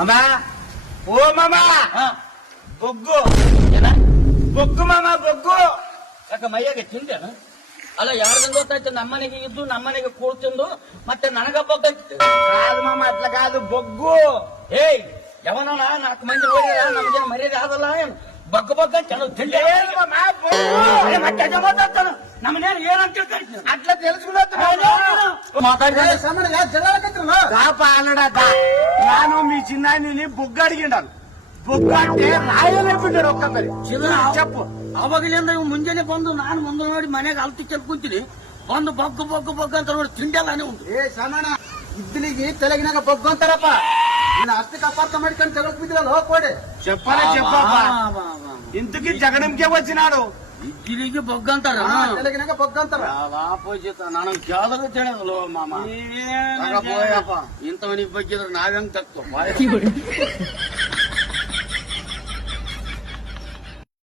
ಮಾಮ ಓ ಮಾಮ ಬೊಗ್ಗು ಏನ ಬೊಗ್ಗು ಮಾಮ ಬೊಗ್ಗು. ಯಾಕ ಮೈಯಾಗೆ ತಿಂದೇನ? ಅಲ್ಲ ಯಾರ್ದಂಗ ಗೊತ್ತಾಯ್ತು, ನಮ್ಮನೆಗೆ ಇದ್ದು ನಮ್ಮನೆಗೆ ಕೂಳ್ ತಿಂದು ಮತ್ತೆ ನನಗ ಬೊಗ್ಗೈತಿ. ಕಾದು ಮಾಮ ಅಟ್ಲ ಕಾದು ಬೊಗ್ಗು. ಏಯ್ ಯವನ 4 ಮಂದಿ ಹೋಗಿರ ನಮ್ಗೇನು ಮರ್ಯಾದೆ ಆದಲ್ಲ ಏನು? ಬಗ್ಗ ಬಗ್ಗ ಕೆಲವು ತಿಂಡಿ ಏನು ಮಾಮ ಬೊಗ್ಗು? ಮತ್ತೆ ಅದ ಮಾತಾಡ್ತಾನ ನಮ್ಮನೇನು ಏನಂತ ತಿಳ್ಕೊಂತೀನಿ. ಅಟ್ಲ తెలుసుకున్నట్టు కాప అన్నడా ನಾನು మీ చిన్నాయని బొగ్గు అడిగిండాను. బొగ్గు అంటే రాయలే బిడ్డాడు ఒక్క మరి చెప్పు. ಅವಾಗಲಿಂದ ಇವ್ ಮುಂಜಾನೆ ಬಂದು ನಾನು ಮುಂದೆ ನೋಡಿ ಮನೆಗೆ ಅಲ್ತಿ ಚೆಲ್ಕೊಂತೀನಿ, ಬಂದು ಬಗ್ಗು ಬಗ್ಗು ಬಗ್ಗು ಅಂತ ನೋಡಿ ತಿಂಡಲ್ಲ ನೀವು. ಏ ಸಾಮಣ್ಣ, ಇದ್ಲಿಗೆ ತೆಲಗಿನಾಗ ಬೊಗ್ಗು ಅಂತಾರಪ್ಪ. ನಿನ್ನ ಅಷ್ಟಕ್ಕೆ ಅಪಾರ್ಥ ಮಾಡ್ಕೊಂಡು ತೆಗಕ್ ಬಿದ್ದಿರಲ್ಲ ಹೋಗ್ಕೊಡಿ. చెప్పాలి చెప్పప్ప. ఇంతకి జగడంకే వచ్చినాడు. ಇದ್ದಿಲಿಗೆ ಬಗ್ಗು ಅಂತಾರ. ತೆಲಗಿನಾಗ ಬೊಗ್ಗು ಅಂತಾರ. ನಾನು ಕೇಳದಾಗ ತಿಳಿದಲ್ಲ ಮಾಮ. ಇಂಥವನಿಗೆ ಬಗ್ಗಿದ್ರೆ ನಾವೆಂಗ್ ತಕ್ಕೋ